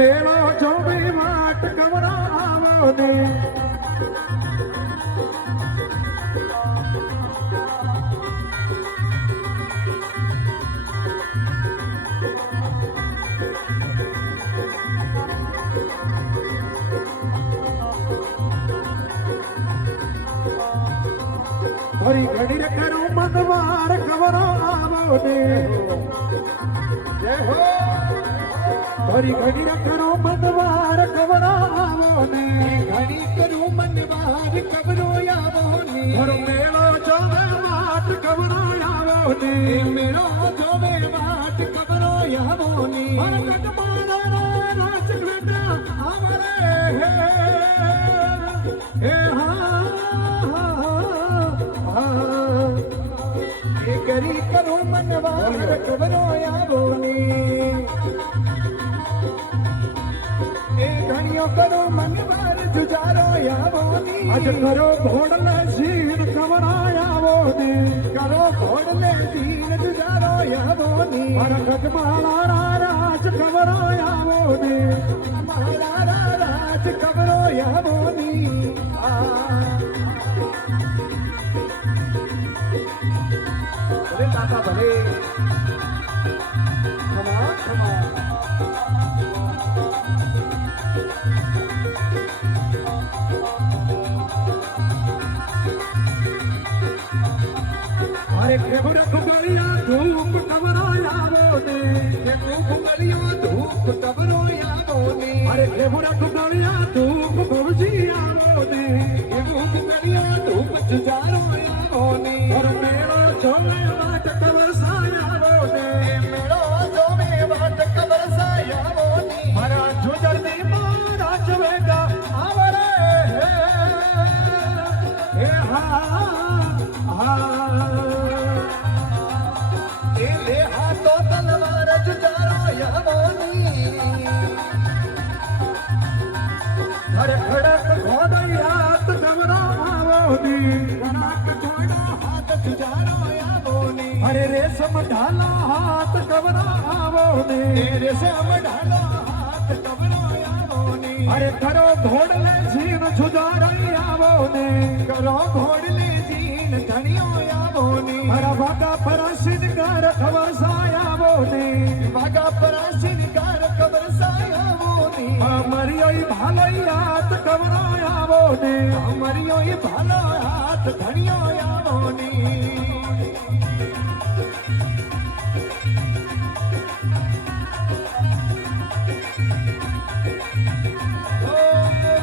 પેલો જોવી વાટ કવરાવો ને ઘડી ઘડી કરું મનવાર કવરાવો ને જય હો ઘડી ઘડી કરો મનવાર કવરાવો ને ઘડી કરું મનવાર કવરાવો ને મારો મેળો જોવે વાટ કવરાવો ને મેળો જોવે વાટ કવરાવો ને મારા કટમાળા રાજ બેટા આવરે હે એ ઘડી કરું મનવાર કવરાવો ને ધણીઓ કરો મનવાર જુજારો આવો ની આજ કરો ઘોડલે ઝીણ કવરાવો ને કરો ઘોડલે ઝીણ જુજારો આવો ની મારા ગજમાળા રાજ કવરાવો ને મારા રાજ કવરો આવો ની ભલે કાકા ભલે ખમા ખમા અરે કેવડા કુગળિયા ધૂપ કવરાવો ને કુગળિયો ધૂપ કવરો આવો ને અરે કેવડા કુગળિયા ધૂપ ભવજી આવો ને કુગળિયો ધૂપ જુજારો આવો ને મારો મેળો જોવે વાટ કવરસાયાવો ને મેળો જોવે વાટ કવરસાયાવો ને મારા જુજરની મારા જવેગા આવરે હે હા એ દેહા તો તલવાર જુજારો આવો ને અરે ખડક ઘોડૈયાત કવરાવો ને કડાક ઘોડો હાથ જુજારો આવો ને અરે રેશમ ઢાલા હાથ કવરાવો ને રેશમ ઢાલો હાથ કવરો આવો ને અરે કરો ઘોડલે જીવ છુજારાઈ આવો ને કરો ઘોડલે જીન ધણીઓ આવો ને મારા ભાગા પરા શિનગાર ખવસાયાવો ને વાગા પરાશિનકાર કવરસાયાવો ને મરિયો ભાલોઈ હાથ કવરાયાવો ને અમરિયો એ ભાલો હાથ ધણીઓ આવો ને